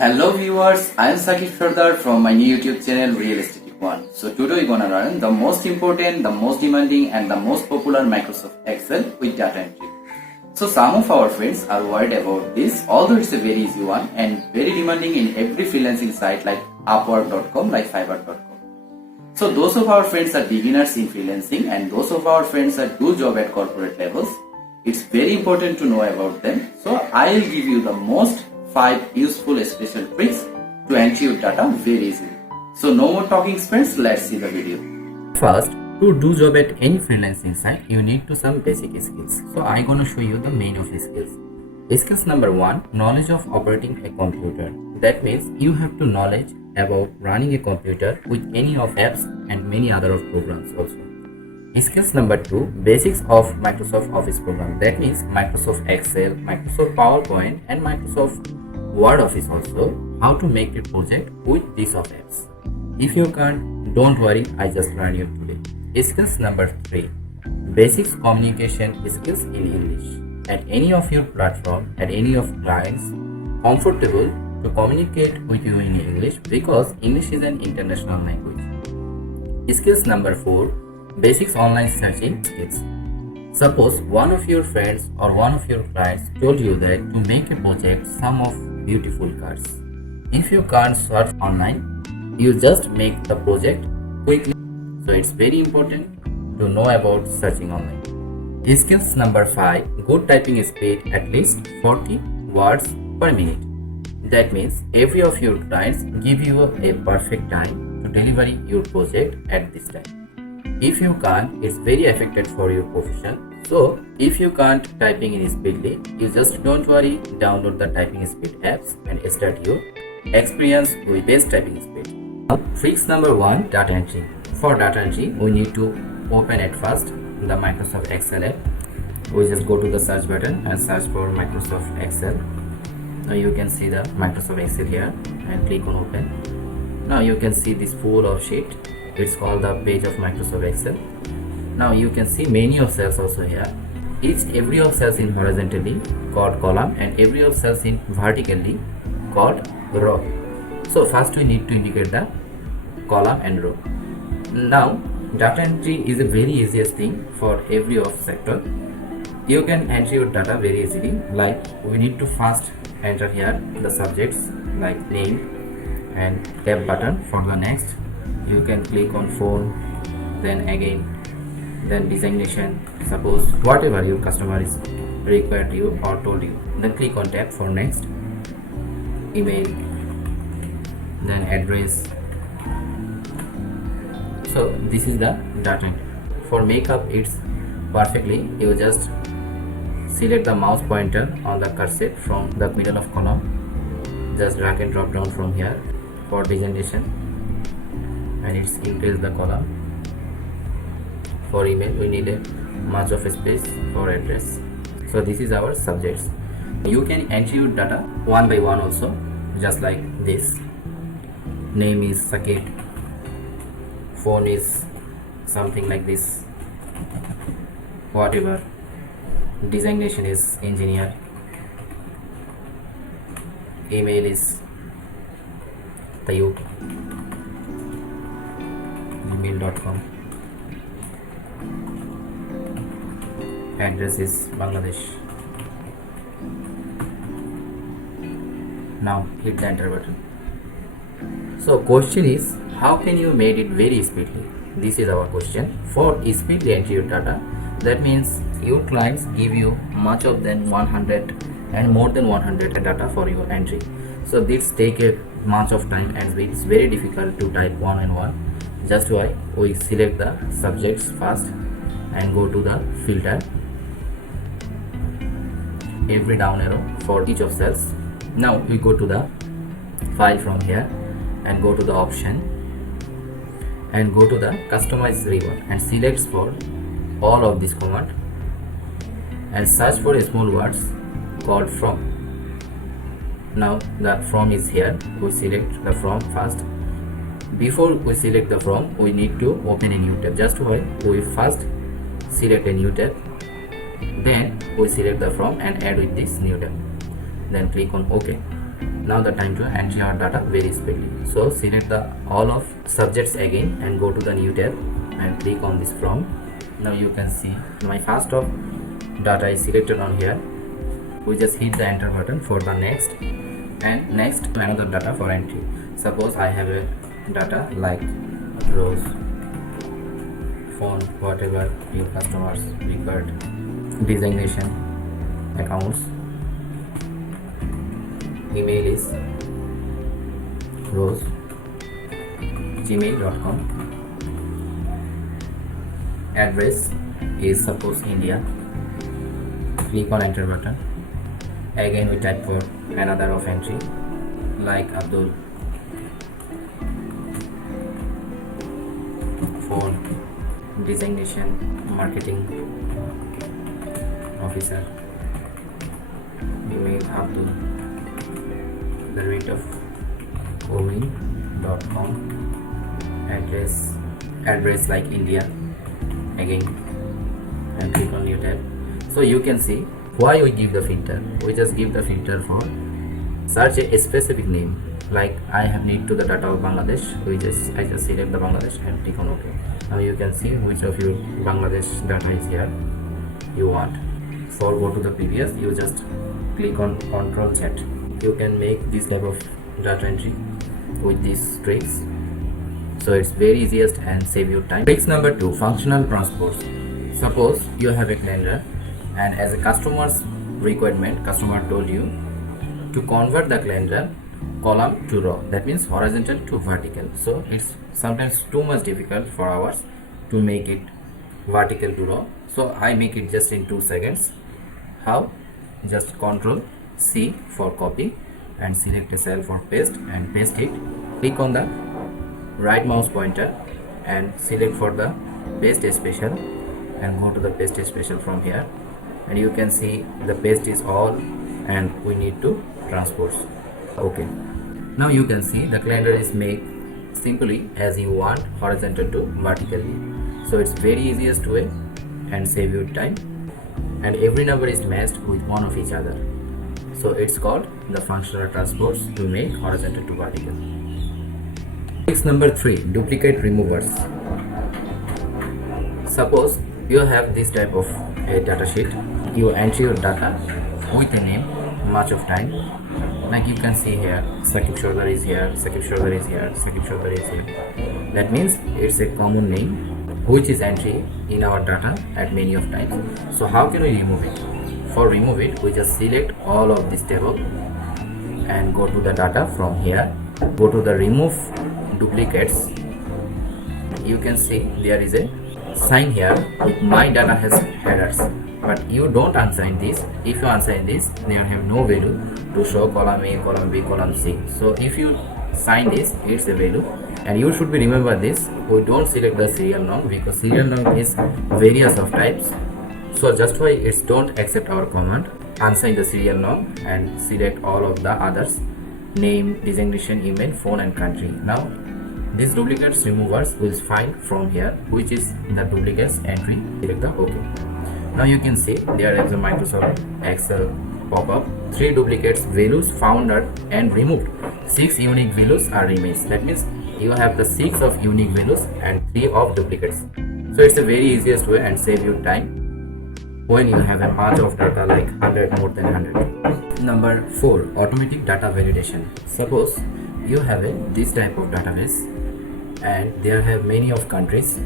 Hello viewers, I am Sakib Sardar from my new YouTube channel RealStatic 1. So today we're gonna learn the most important, the most demanding and the most popular Microsoft Excel with data entry. So some of our friends are worried about this, although it's a very easy one and very demanding in every freelancing site like Upwork.com, like Fiverr.com. So those of our friends are beginners in freelancing and those of our friends that do job at corporate levels, it's very important to know about them. So I'll give you the most 5 useful special tricks to enter your data very easily. So no more talking friends, let's see the video. First, to do job at any freelancing site, you need to some basic skills. So I'm gonna show you the main of skills. Skills number 1, knowledge of operating a computer. That means you have to knowledge about running a computer with any of apps and many other of programs also. Skills number 2, basics of Microsoft Office program. That means Microsoft Excel, Microsoft PowerPoint and Microsoft Word Office also. How to make a project with these of apps. If you can't, don't worry, I just learned you today. Skills number 3, basics communication skills in English. At any of your platform, at any of clients, comfortable to communicate with you in English because English is an international language. Skills number 4, basics online searching skills. Suppose one of your friends or one of your clients told you that to make a project some of beautiful cars. If you can't search online, you just make the project quickly. So it's very important to know about searching online. Skills number 5, good typing speed at least 40 words per minute. That means every of your clients give you a perfect time to deliver your project at this time. If you can't, it's very affected for your profession. So if you can't typing in speedily, you just don't worry, download the typing speed apps and start your experience with best typing speed. Now, tricks number 1, data entry. For data entry, we need to open at first the Microsoft Excel app. We just go to the search button and search for Microsoft Excel. Now you can see the Microsoft Excel here and click on open. Now you can see this full of sheet. It's called the page of Microsoft Excel. Now you can see many of cells also here. Every of cells in horizontally called column and every of cells in vertically called row. So first we need to indicate the column and row. Now data entry is a very easiest thing for every of sector. You can enter your data very easily. Like we need to first enter here the subjects like name and tab button. For the next you can click on phone, then again, then designation. Suppose whatever your customer is required you or told you, then click on tab for next, email, then address. So this is the data entry. For makeup it's perfectly, you just select the mouse pointer on the cursor from the middle of column, just drag and drop down from here. For designation and it's increase the column. For email we need a much of a space. For address, so this is our subjects. You can enter your data one by one also, just like this. Name is Sakit, phone is something like this, whatever. Designation is engineer, email is Tayub, gmail.com, address is Bangladesh. Now hit the enter button. So question is, how can you make it very speedily? This is our question. For speedily enter your data, that means your clients give you much of than 100 and more than 100 data for your entry. So this take a much of time and it's very difficult to type one and one. Just why we select the subjects first and go to the filter, every down arrow for each of cells. Now we go to the file from here and go to the option and go to the customize ribbon and select for all of this command and search for small words called from. Now the from is here, we select the from first. Before we select the from, we need to open a new tab. Just why we first select a new tab, then we select the from and add with this new tab, then click on OK. Now the time to enter our data very speedily. So select the all of subjects again and go to the new tab and click on this from. Now you can see my first of data is selected on here. We just hit the enter button for the next, and next another data for entry. Suppose I have a data like rows, phone, whatever, new customers, record, designation, accounts, email is rose gmail.com, address is suppose India. Click on enter button. Again we type for another of entry like Abdul, phone, designation, marketing officer, email Abdul, the rate of omin.com, address like India again, and click on new tab. So you can see why we give the filter. We just give the filter for search a specific name, like I have need to the data of Bangladesh. I just select the Bangladesh and click on OK. Now you can see which of your Bangladesh data is here you want. For go to the previous, you just click on Control Z. You can make this type of data entry with these tricks. So it's very easiest and save you time. Trick number 2, functional transpose. Suppose you have a calendar, and as a customer's requirement, customer told you to convert the calendar column to row, that means horizontal to vertical. So it's sometimes too much difficult for ours to make it vertical to row. So I make it just in 2 seconds. How? Just Control C for copy and select a cell for paste and paste it. Click on the right mouse pointer and select for the paste special and go to the paste special from here, and you can see the paste is all and we need to transpose. Okay, now you can see the calendar is made simply as you want, horizontal to vertically. So it's very easiest way and save you time, and every number is matched with one of each other. So it's called the functional transpose to make horizontal to vertical. Trick number 3, duplicate removers. Suppose you have this type of a data sheet. You enter your data with a name much of time, like you can see here, Sakib Shodhar is here, Sakib Shodhar is here, Sakib Shodhar is here. That means it's a common name which is entry in our data at many of times. So how can we remove it? For remove it, we just select all of this table and go to the data from here, go to the remove duplicates. You can see there is a sign here with my data has headers, but you don't unsign this. If you unsign this, they have no value to show column A, column B, column C. So if you sign this, it's a value, and you should be remember this. We don't select the serial number because serial number is various of types. So just why it's don't accept our command, unsign the serial number and select all of the others, name, designation, email, phone and country. Now these duplicates removers will find from here which is the duplicates entry. Select the OK. Now you can see there is a Microsoft Excel pop-up. 3 duplicates values found and removed. 6 unique values are remains. That means you have the 6 of unique values and 3 of duplicates. So it's a very easiest way and save you time when you have a bunch of data like 100, more than 100. Number 4, automatic data validation. Suppose you have this type of database and there have many of countries.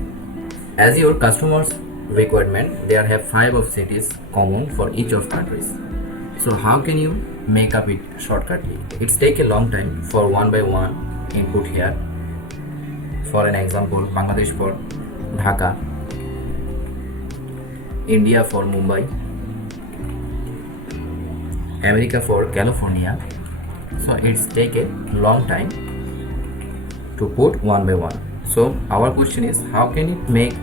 As your customers requirement, there have 5 of cities common for each of countries. So how can you make up it shortcutly? It's take a long time for one by one input here. For an example, Bangladesh for Dhaka, India for Mumbai, America for California. So it's take a long time to put one by one. So our question is, how can it make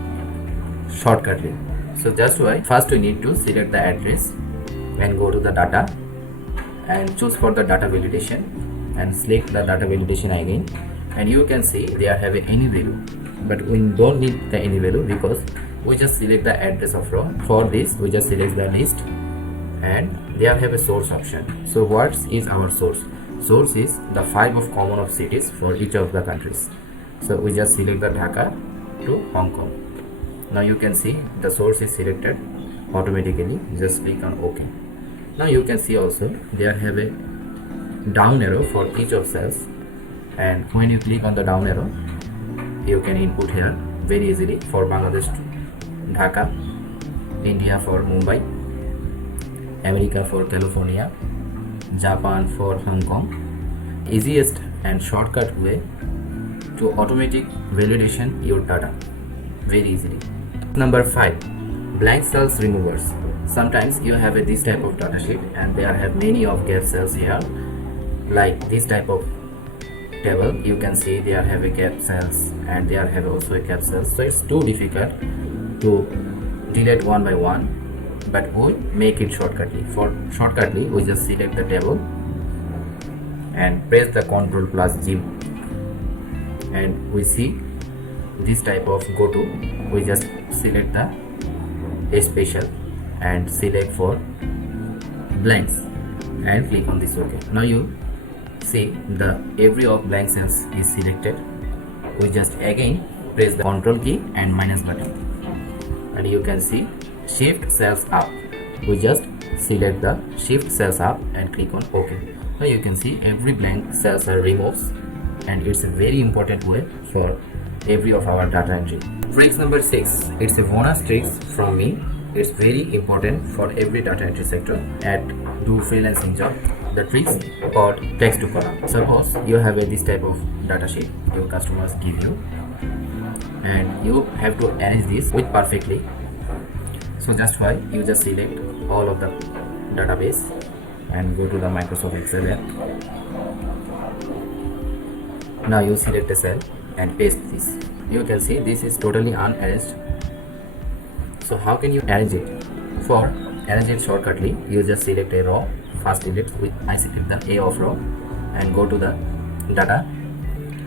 shortcutly? So just why first we need to select the address and go to the data and choose for the data validation and select the data validation again, and you can see there have any value, but we don't need the any value because we just select the address of row. For this we just select the list and there have a source option. So what is our source? source is the 5 of common of cities for each of the countries. So we just select the Dhaka to Hong Kong. Now you can see the source is selected automatically. Just click on OK. Now you can see also there have a down arrow for each of cells, and when you click on the down arrow you can input here very easily for Bangladesh to Dhaka, India for Mumbai, America for California, Japan for Hong Kong. Easiest and shortcut way to automatic validation your data very easily. Number 5, blank cells removers. Sometimes you have this type of datasheet and there have many of gap cells here, like this type of table. You can see there have a gap cells and there have also a gap cells, so it's too difficult to delete one by one, but we make it shortcutly. For shortcutly we just select the table and press the Ctrl plus G, and we see this type of go to. We just select the special and select for blanks and click on this OK. Now you see the every of blank cells is selected. We just again press the Ctrl key and minus button, and you can see shift cells up. We just select the shift cells up and click on OK. Now you can see every blank cells are removed, and it's a very important way for every of our data entry. Tricks number 6, it's a bonus tricks from me. It's very important for every data entry sector at do freelancing job. The tricks called text to column. Suppose you have this type of data sheet your customers give you, and you have to arrange this with perfectly. So just why you just select all of the database and go to the Microsoft Excel app. Now you select a cell and paste this. You can see this is totally unarranged. So how can you arrange it? For arrange it shortcutly, you just select a row. First delete with I select the A of row and go to the data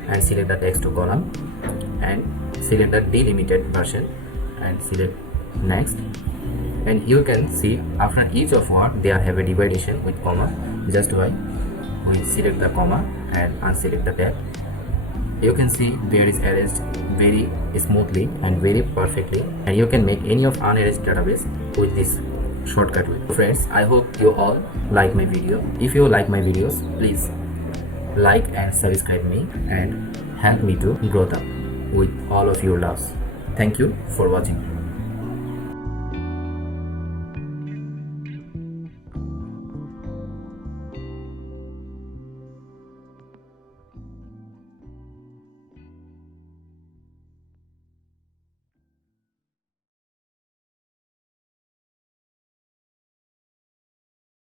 and select the text to column and select the delimited version and select next. And you can see after each of word there have a division with comma. Just why we select the comma and unselect the tab. You can see there is arranged very smoothly and very perfectly, and you can make any of unarranged database with this shortcut way. Friends, I hope you all like my video. If you like my videos, please like and subscribe me and help me to grow up with all of your loves. Thank you for watching.